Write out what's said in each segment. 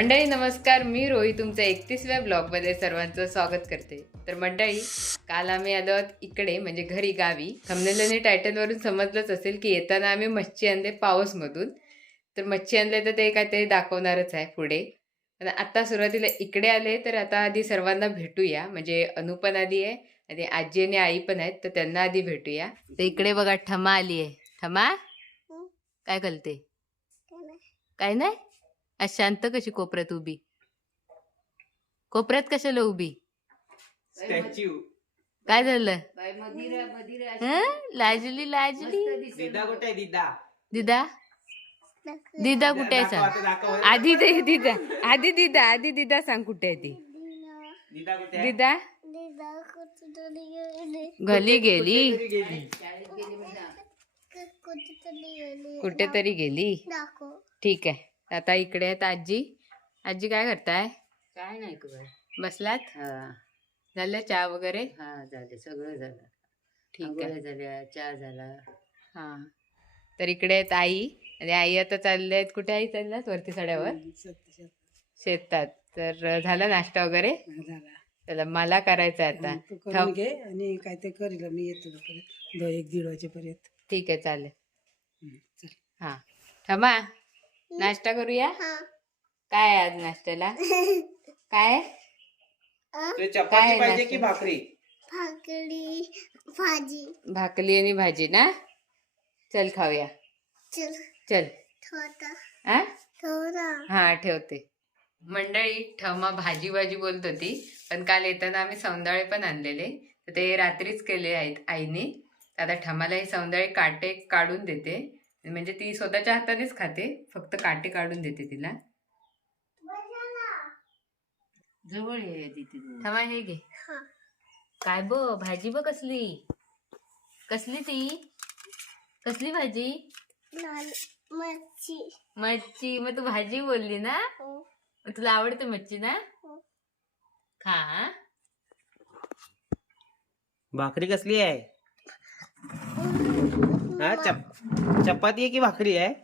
मंडळी नमस्कार. मी रोही तुमच्या एकतीसव्या ब्लॉगमध्ये सर्वांचं स्वागत करते. तर मंडळी काल आम्ही आलो आहोत इकडे म्हणजे घरी गावी. थंबनेल आणि टायटलवरून समजलंच असेल की येताना आम्ही मच्छी आणले पाऊसमधून. तर मच्छी आणले तर ते काय ते दाखवणारच आहे पुढे. पण आता सुरुवातीला इकडे आले तर आता आधी सर्वांना भेटूया. म्हणजे अनु पण आली आहे आणि आजी आणि आई पण आहेत तर त्यांना आधी भेटूया. तर इकडे बघा ठमा आली आहे. ठमा काय करते? काय नाही? आज शांत कशी कोपऱ्यात उभी? कोपऱ्यात कशाला उभी? स्टॅच्यू काय झालं? हं? लाजली लाजली? दिदा कुठे आहे दिदा? दिदा? दिदा कुठे आहे दाखव सांग. आता दाखव. आधी दे दिदा. आधी दिदा आधी दिदा सांग कुठे आहे ती. दिदा कुठे आहे? दिदा? घरी गेली? कुठेतरी गेली. कुठेतरी गेली. ठीक आहे. आता इकडे आहेत आजी. आजी काय करताय? काय नाही बसलात? हा. झालं चहा वगैरे? हा झाले. सगळं झालं. ठीक आहे. आंघोळ्या झाल्या चहा झाला. हा. तर इकडे आहेत आई. आणि आई आता चालल्या आहेत. कुठे आई चालल्यात? वरती सड्यावर? शेतात तर झाला नाश्ता वगैरे? झाला. चला मला करायचं आहे आता. तू थांब. करून घे आणि काय ते करील मी येतो परत दो एक दीड वाजेपर्यंत. ठीक आहे चालेल. हं, चल. हा. थांबा. नाश्ता करूया? काय आज नाश्त्याला? काय? तुला काय चपाती पाहिजे नाश्ता? की भाकरी? भाकरी भाजी. भाकली आणि भाजी ना? चल खाऊया. चल. चल. थोडा. हा थोडा. हा ठेवते. मंडळी ठमा भाजी भाजी बोलत होती. पण काल येताना आम्ही सौंदाळे पण आणलेले. तर ते रात्रीच केले आहेत आईने. आता ठमाला हे सौंदाळे काटे काढून देते. म्हणजे ती स्वतःच्या हातानेच खाते. फक्त काटे काढून देते तिला. जवळ ये ठमा हे घे. काय ब भाजी ब कसली? कसली ती? कसली भाजी? मच्छी. मच्छी. मग तू भाजी बोलली ना? हो. तुला आवडते मच्छी ना? हो. खा? भाकरी कसली आहे? हा चप चपाती आहे की भाकरी आहे?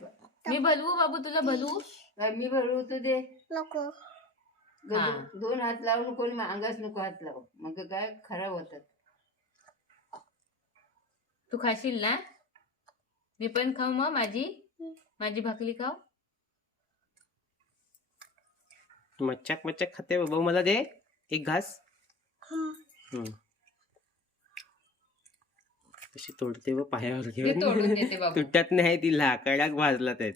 मी भलवू बाबू तुला भलवू? मी भरू तू दे. नको. हा. दोन- हात लावून कोणी अंगास नको हात लाव. मग काय खराब होतात. तू खाशील ना? मी पण खाऊ मग माझी. माझी भाकरी खाऊ. मच्छाक मच्छाक खाते बाबा. मला दे एक घास. हं. हम्म. कशी तोडते व पायावर घेऊन. देते बाबू. तुटत नाही तिला कडाक भाजला त्यात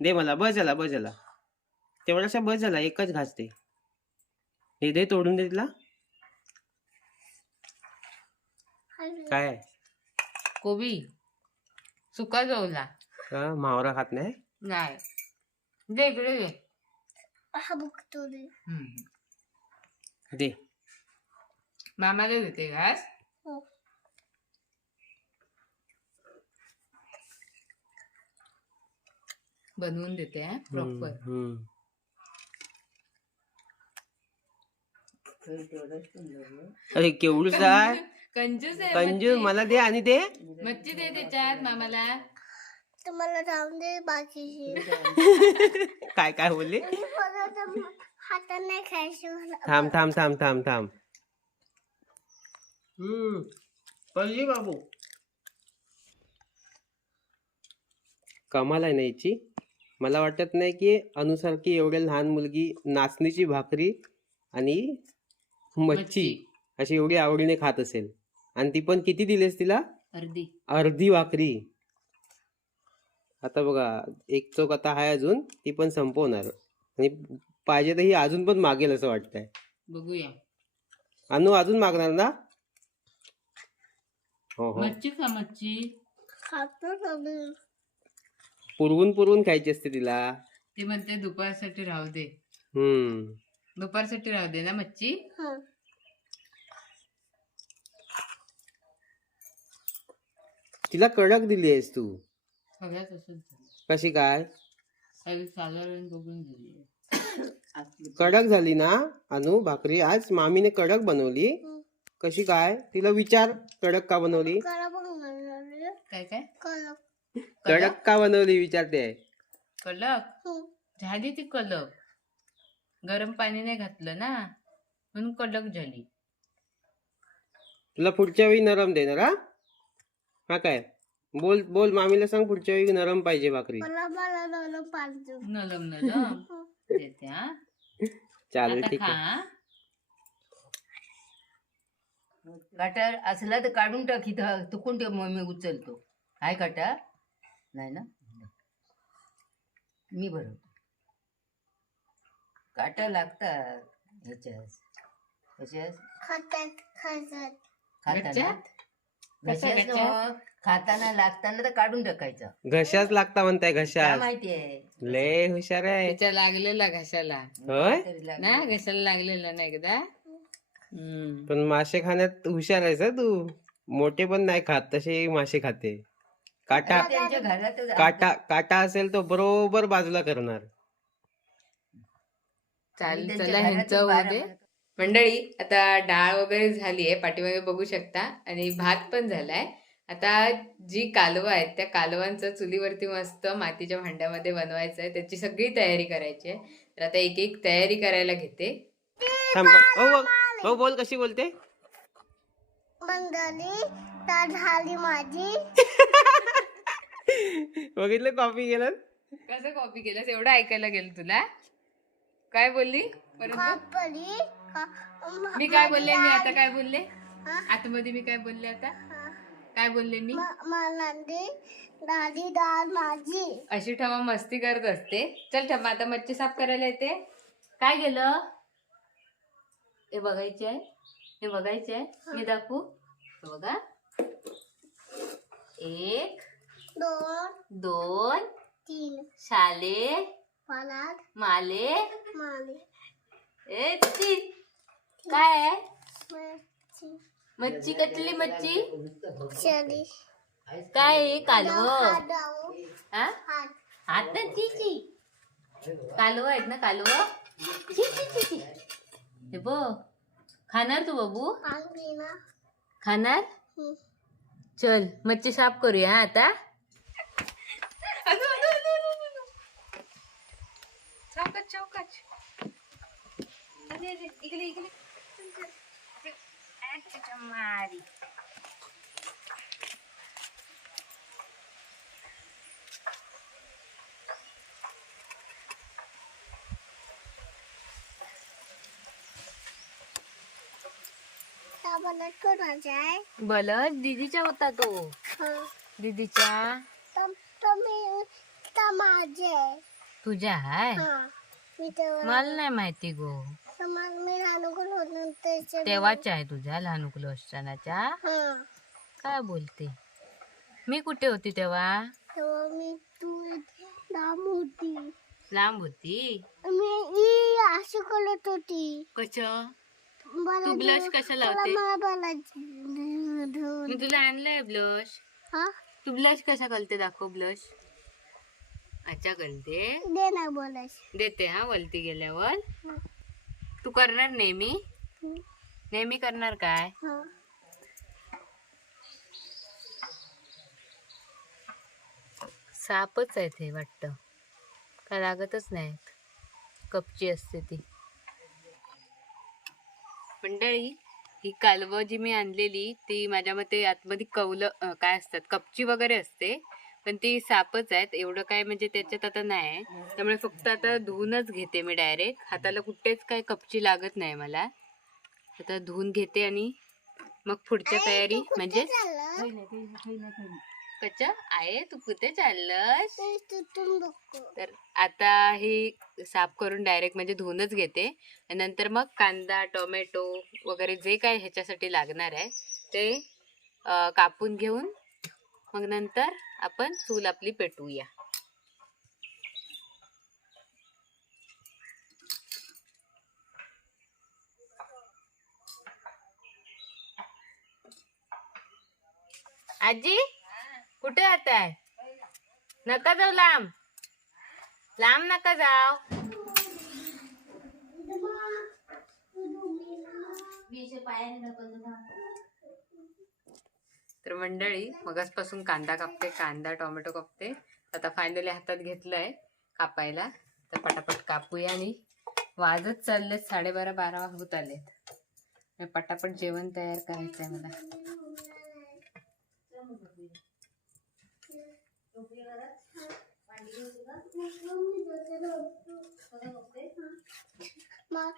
दे मला बस झाला बस झाला. तेवढासा बस झाला एकच घास दे. हे दे तोडून दे तिला. काय? कोबी. सुका जवला. का मावरा खात नाही? नाही. दे इकडे हा बघतो. दे. मामाला देते घास हो. बनवून देते हा प्रॉपर अरे केवढूच आहे? कंजूस आहे कंजू मच्छी. मला दे आणि दे. मच्छी दे त्याच्यात मामाला. तुम्हाला जाऊन दे बाकीची. काय काय बोलले? हाताने खायचं थांब थांब थांब थांब थांब. हम्म पडली बाबू. कमाल आहे ना याची मला वाटत नाही की अनुसारखी एवढ्या लहान मुलगी नाचणीची भाकरी आणि मच्छी अशी एवढी आवडीने खात असेल. आणि ती पण किती दिलीस तिला अर्धी. अर्धी भाकरी. आता बघा एक चौक आता आहे अजून ती पण संपवणार. आणि पाहिजे तर ही अजून पण मागेल असं वाटतंय. बघूया. अनु अजून मागणार ना? हो हो. मच्छी का मच्छी. खातो ना मी. पुरवून पुरवून खायची असते तिला. ती म्हणते दुपारसाठी राहू दे. हम्म. दुपारसाठी राहू दे ना मच्छी? हं. तिला कडक दिली आहेस तू. सगळ्यात असंच झालं कशी काय? सगळी साधारण बघून झाली कडक झाली ना अनु भाकरी. आज मामीने कडक बनवली. कशी काय? तिला विचार कडक का बनवली? काय काय? कला कडक का बनवली विचारते? कलक हं. झाली ती कलक गरम पाणी नाही घातलं ना म्हणून कडक झाली. तुला पुढच्या वेळी नरम देणार हा? हा काय? बोल बोल मामीला सांग पुढच्या वेळी नरम पाहिजे भाकरी. मला पाहिजे. नलम नलम देते हा? चालेल आता ठीक खा आहे. हा. काटा असला तर काढून टाक इथं तुकून ठेव मग मी उचलतो. हाय काटा नाही ना? मी भरवतो काटा लागतात खात्यात खाताना? घशात? ना, लागताना तर काढून टाकायचं. घशाच लागता म्हणताय काय माहिती आहे? लय हुशार आहे. तिच्या लागलेला घशाला. होय? तरी लागलं. ना घशाला लागलेला ना एकदा हम्म. पण मासे खाण्यात हुशार आहेस हं तू. मोठे पण नाही खात तसे मासे खाते. काटा अरे त्यांच्या घरातच काटा काटा असेल तो बरोबर बाजूला करणार. चालेल त्यांच्या चला घरातच ह्यांचं होऊ बारा दे महिने- मंडळी आता डाळ वगैरे झाली आहे पाठीमागे बघू शकता. आणि भात पण झालाय. आता जी कालवं आहेत त्या कालवांचं चुलीवरती मस्त मातीच्या भांड्यामध्ये बनवायचं आहे त्याची सगळी तयारी करायची आहे. तर आता एक एक तयारी करायला घेते. थांब. हो. हो बोल कशी बोलते? मंडळी तर झाली माझी. बघितलं कॉपी केलं कसं कॉपी केलंस? एवढं ऐकायला गेलं तुला? काय बोलली? परत मी काय बोलले? मी आता काय बोलले? हा? आतमध्ये मी काय बोलले आता? काय बोलले मी? मला दादी डाळ माझी. अशी ठमा मस्ती करत असते. चल ठमा आता मच्छी साफ करायला येते. काय गेलं हे बघायचे आहे. हे बघायचे आहे मी दाखवू. बघा. एक दोन दोन तीन. शाले माले. ए तीन काय आहे? मच्छी. कटली मच्छी? काय कालव. हा हात. हात ची ची कालव आहेत ना कालव? हे बघ. खाणार तू बाबू? खाणार. चल मच्छी साफ करूया आता. इकडे इकडे. अच्छा, मारी साबणात कोणाचा आहे बलच दीदीचा होता तो. हा. दीदीचा तर तर मी तर माझे आहे तुझ्या हाय? हा. मी तेव्हा मला नाही माहिती गो. तर मग मी रानुकून होतो तेव्हाच आहे तुझ्या लहान उकलो असतानाच्या हा. काय बोलते? मी कुठे होती तेव्हा? तेव्हा मी तू लांब होती. लांब होती? मी ई अशी करत होती. कच मला तू ब्लश धु- धुवून मी तुला आणलंय ब्लश हा? तू ब्लश कशा करते दाखव ब्लश अच्छा करते दे ना देते हा वलती गेल्यावर. तू करणार नेहमी. नेहमी करणार काय? सापच आहे ते वाटतं. काय लागतच नाही कपची असते ती. मंडळी ही कालवं जी मी आणलेली ती माझ्या मते आतमध्ये कवलं काय असतात कपची वगैरे असते पण ती सापच आहेत एवढं काय म्हणजे त्याच्यात आता नाही. आहे त्यामुळे फक्त आता धुवूनच घेते मी डायरेक्ट. हाताला कुठेच काय कपची लागत नाही मला. आता धुवून घेते आणि मग पुढच्या तयारी म्हणजे कच्चा आहे तू कुठे चाललंस? तर आता ही साफ करून डायरेक्ट म्हणजे धुवूनच घेते. नंतर मग कांदा टोमॅटो वगैरे जे काय ह्याच्यासाठी लागणार आहे ते कापून घेऊन मग नंतर आपण चूल आपली पेटवूया. आजी? कुठे जात आहे नका जाऊ लांब. लांब नका जाऊ. तर मंडळी मगासपासून कांदा कापते कांदा टोमॅटो कापते. आता फायनली हातात घेतलंय कापायला. तर पटापट कापूया आणि वाजत चाललेत साडेबारा बारा होत आलेत. मी पटापट जेवण तयार करायचंय मला. मा-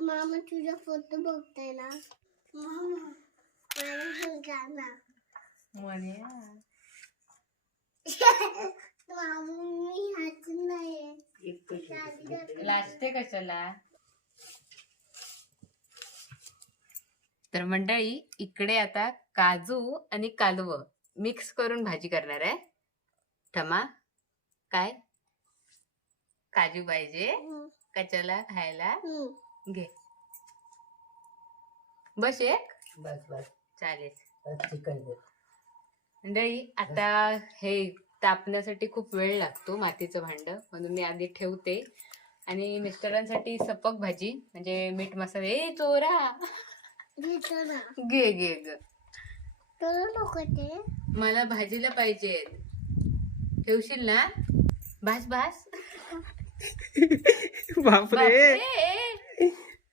मामा तुझा फोटो बघताय ना? मामा मला बघा ना मामा मी हात नाही. लाजते कशाला? तर मंडळी इकडे आता काजू आणि कालवं मिक्स करून भाजी करणार आहे. थमा काय? काजू पाहिजे. कशाला खायला घे. बस एक? बस बस. चालेल. चिकन दे. मंडळी आता हे तापण्यासाठी खूप वेळ लागतो मातीचं भांड. म्हणून मी आधी ठेवते. आणि मिस्टरांसाठी सपक भाजी म्हणजे मीठ मसाला. ए चोरा! घे घे ग मला भाजीला पाहिजे ठेवशील ना? भास भास बापरे.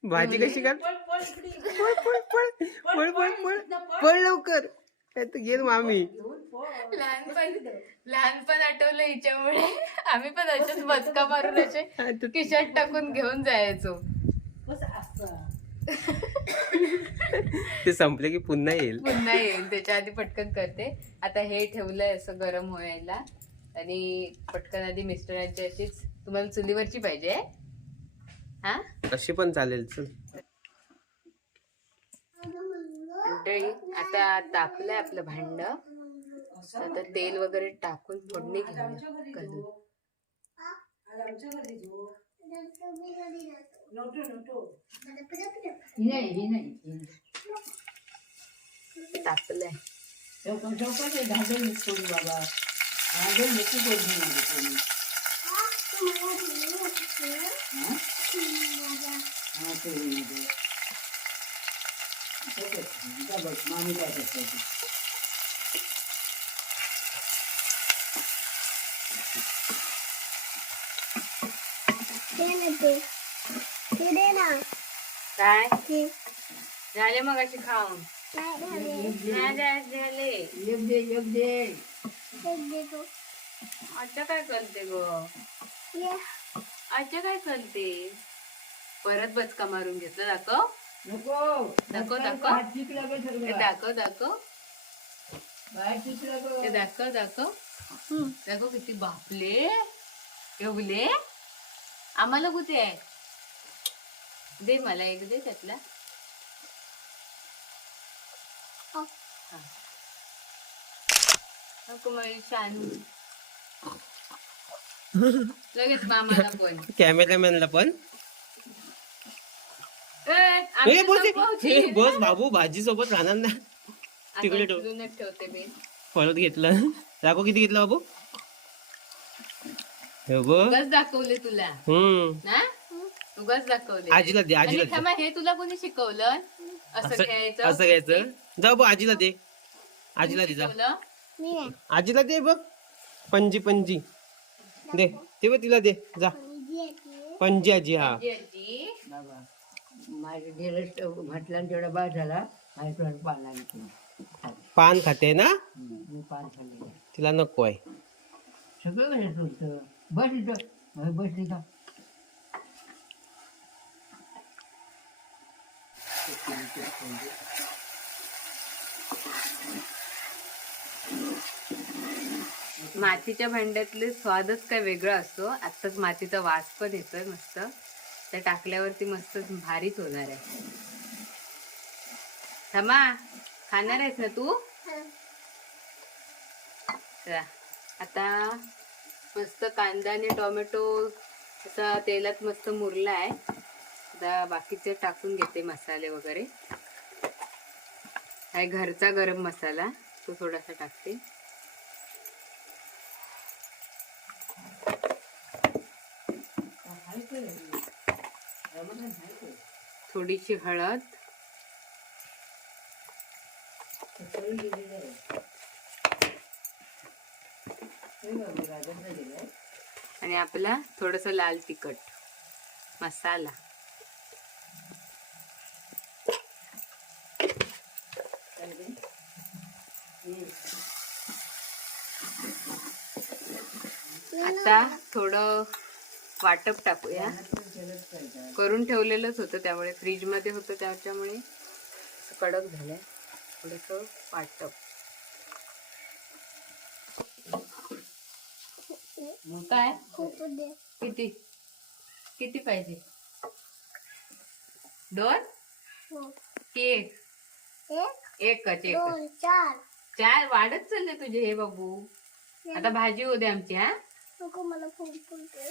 भाजी कशी कर? पळ पळ पळ पळ पळ. पळ पळ लवकर. गेल मामी. लहानपण लहानपण आठवलं हिच्यामुळे. आम्ही पण असेच बचका मारून असे खिशात टाकून घेऊन जायचो. ते संपले की पुन्हा येईल. पुन्हा येईल. त्याच्या आधी पटकन करते. आता हे ठेवलंय असं गरम व्हायला आणि पटकन आधी मिस्टरांची अशीच तुम्हाला चुलीवरची पाहिजे. हा? कशी पण चालेल चल. मंडळी आता तापलंय आपलं भांड. आता तेल वगैरे टाकून फोडणी नाही. तापलंय. बाबा. धागण नको करू माझे कोणी हा? हा, ते होईल ते. चौकन. जा बघ, मामी काय करते ते. ते ना ते ते दे ना काय ते झाले मग अशी खाऊन नाही झाले नाही जा- झाले एक दे एक दे अच्छा काय करते ग? ये. अच्छा काय करते? परत बचका मारून घेतलं दाखव. नको. दाखव, दाखव. हे. दाखव दाखव. हे दाखव दाखव. दाखव किती बापले एवले आम्हाला कुठे आहे? दे मला एक दे त्यातला. हो. लगेच मामाला पण? कॅमेरामॅनला बस बस बाबू भाजी सोबत राहणार ना. तिकडे ठेवते मी. परत घेतलं. दाखव किती घेतलं बाबू. हे उगाच दाखवले तुला. ना? उगाच दाखवले. आजीला दे आजीला हे तुला कोणी शिकवलं? असं घ्यायचं? असं घ्यायचं? जा बघ आजीला दे. आजीला दे जा. आजीला दे बघ. पंजी पंजी दे. ते बघ तिला दे. जा. पंजी आजी हा. आजी, आजी. बाबा माझ्या ढेरच म्हटलं आणि तेवढा बाद झाला पान खाते ना? मी पान खाल्ले. तिला नको आहे. सगळं कसं तुमचं बस इथं. बस इथं. मातीच्या भांड्यातले स्वादच काय वेगळा असतो. आत्ताच मातीचा वास पण येतोय मस्त. त्या टाकल्यावरती मस्त भारीच होणार आहे. थांबा. खाणार आहेस ना तू? आता मस्त कांदा आणि टोमॅटो असा तेलात मस्त मुरला आहे आता बाकीचे टाकून घेते मसाले वगैरे. काय घरचा गरम मसाला. तो थोडासा टाकते. थोडीशी हळद. आणि आपला थोडस लाल तिखट मसाला. आता थोडं वाटप टाकूया. करून ठेवलेलंच होतं त्यामुळे फ्रीजमध्ये होतं त्याच्यामुळे कडक झालंय. थोडस वाटप काय? खूप दे किती? किती पाहिजे? दोन. की एक. एक एकच. एक चार. चार वाढत चालले तुझे हे बाबू आता भाजी होऊ दे आमची हा? नको मला फुलफुल दे.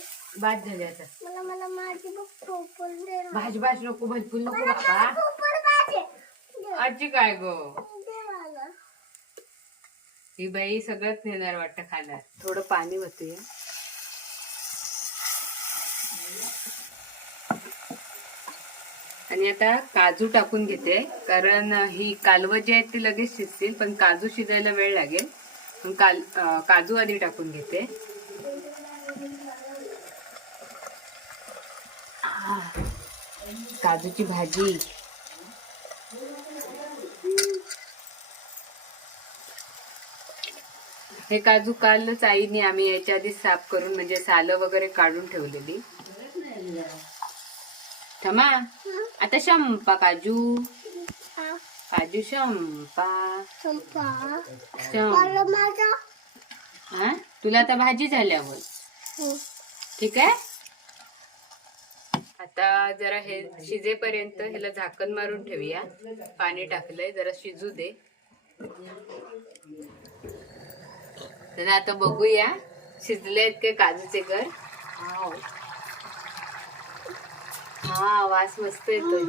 झाली आता. मला मला माझी बघ फुलफुल दे ना. भाजी भाजी नको भरपूर नको मला फुलफुल पाहिजे दे. आजी काय ग? दे मला. ही बाई सगळंच नेणार वाटतं खाणार थोडं पाणी होते आणि आता काजू टाकून घेते. कारण ही कालवं जी आहेत ती लगेच शिजतील पण काजू शिजायला वेळ लागेल. पण काल अं, काजू आधी टाकून घेते. काजूची भाजी. हे काजू कालच आईने आम्ही याच्या आधी साफ करून म्हणजे सालं वगैरे काढून ठेवलेली. थमा आता शंपा काजू. काजू शंपा. शंप. हा? तुला आता भाजी झाल्यावर. हो. ठीक आहे? आता जरा हे शिजेपर्यंत ह्याला झाकण मारून ठेवूया. पाणी टाकलंय जरा शिजू दे. तर आता बघूया शिजले आहेत काय काजूचे घर. हा वास मस्त येतोय.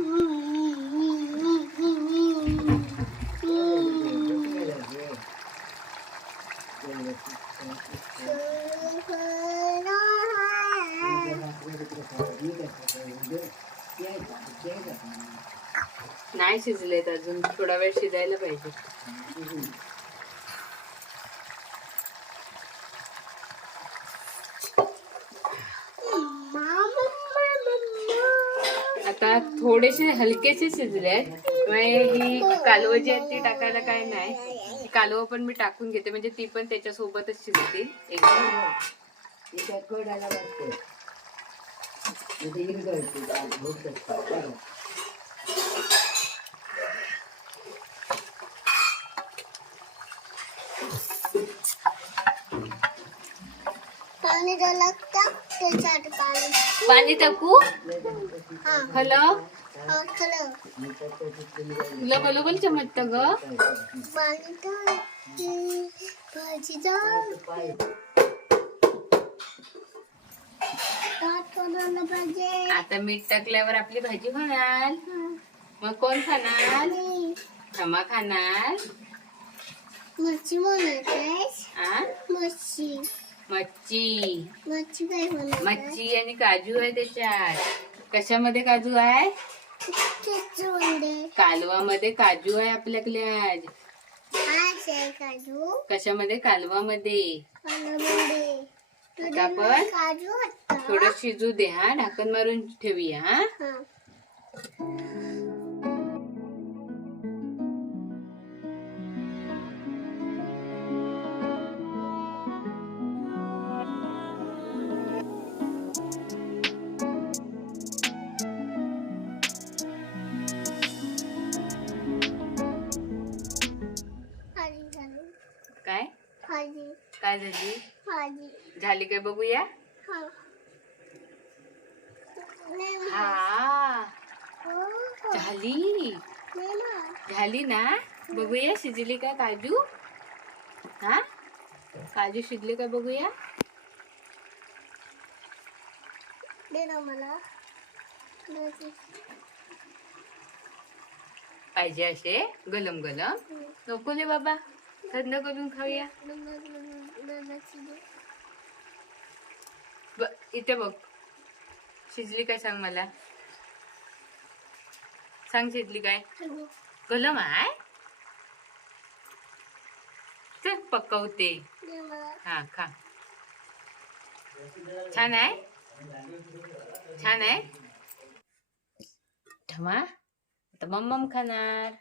नाही शिजलेत अजून थोडा वेळ शिजायला पाहिजे. आता थोडेसे हलकेसे शिजले त्यामुळे ही कालवं जी आहेत ती टाकायला काय नाही. ही कालवं पण मी टाकून घेते म्हणजे ती पण त्याच्यासोबतच शिजतील. एकदम पाणी द्यायला टाक त्याच्यात पाणी पाणी टाकू हा हॅलो हा खरं तुला बरोबर चमटत ग आता मीठ टाकल्यावर आपली भाजी होणार. मग कोण खाणार? क्षमा खाणार? मच्छी मच्छी. मच्छी. मच्छी आणि काजू आहे त्याच्यात. कशामध्ये काजू आहे? कालवामध्ये काजू आहे आपल्याकडे आज. काजू. कशामध्ये? कालवामध्ये. आता आपण थोडं शिजू दे हा ढाकण मारून ठेवूया. हा. हा काय काय झाली? झाली काय बघूया? हा. हा. हो, हो. झाली. झाली ना? बघूया शिजली का काजू? हा? काजू शिजले का बघूया? मला. पाहिजे असे गलम गलम नको दे बाबा. थंड करून खाऊया. ब- इथे बघ. शिजली काय सांग मला? सांग शिजली काय. गलम आहे? चल पकवते. हा खा. छान आहे? छान आहे? ठमा आता मम्मम खाणार.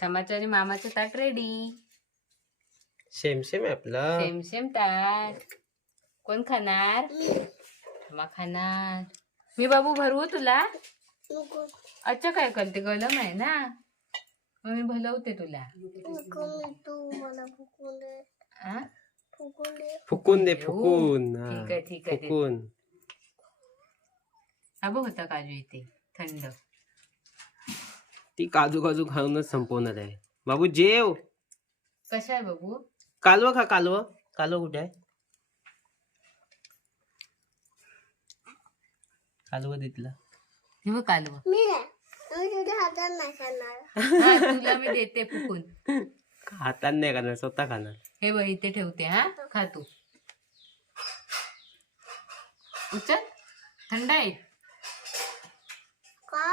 ठमाचं आणि मामाचं ताट रेडी सेम सेम आहे आपलं सेम सेम ताट कोण खाणार? ठमा खाणार. मी बाबू भरवू तुला? अच्छा काय करते? गलम आहे ना? मग मी भलवते तुला. मी फुकून दे? फुकून दे फुकून. दे फुकून हा. ठीक आहे ठीक आहे. फुकून. अबो होता काजू इथे. थंड. ती काजू काजू खाऊनच संपवणार आहे. बाबू जेव. कशा आहे बाबू? कालवं खा कालवं? कालवं कुठे आहे? कालवं दे तिला हे बघ कालवं. मी नाही. मी तुझ्या हातात नाही खाणार. हा, तुला मी देते फुकून. हाताने नाही खाणार स्वतः खाणार. हे बघ इथे ठेवते हा? खा तू. उचल. थंड आहे. का?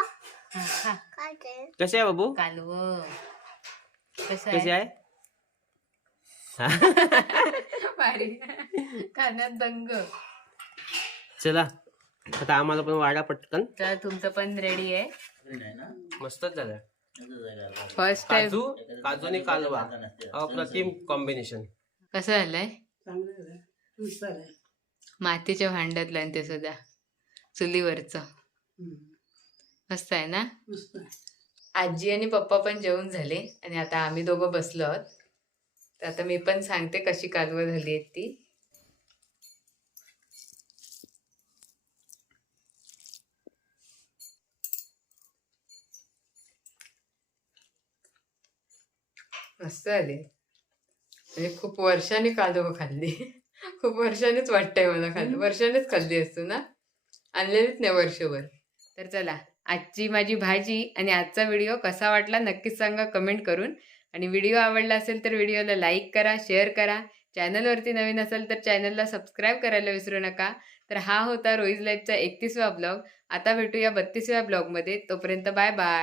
हा, खा. काय ते? कसे आहे बाबू? कालव. कसं कसे आहे? आहे? भारी. खाण्यात दंग. चला आता आम्हाला पण वाडा पटकन. तर तुमचं पण रेडी आहे. मस्तच झालं. फर्स्ट टाइम काजू काजू आणि कालवा. अप्रतिम कॉम्बिनेशन कसं झालंय. मातीच्या भांड्यातलं आणि ते सुद्धा. चुलीवरचं. मस्त आहे ना. आजी आणि पप्पा पण जेवून झाले आणि आता आम्ही दोघं बसलो आहोत. तर आता मी पण सांगते कशी कालवं झाली आहेत ती. मस्त आले म्हणजे खूप वर्षाने कालवं खाल्ली. खूप वर्षानेच वाटतंय मला खाल्ली. वर्षानेच खाल्ली असतो ना? आणलेलीच नाही वर्षभर. तर चला आजची माझी भाजी आणि आजचा व्हिडिओ कसा वाटला नक्कीच सांगा कमेंट करून. आणि व्हिडिओ आवडला असेल तर व्हिडिओला लाईक करा शेअर करा. चॅनलवरती नवीन असेल तर चॅनलला सबस्क्राईब करायला विसरू नका. तर हा होता रोईज लाईफचा एकतीसवा ब्लॉग. आता भेटूया बत्तीसव्या ब्लॉगमध्ये. तोपर्यंत बाय बाय.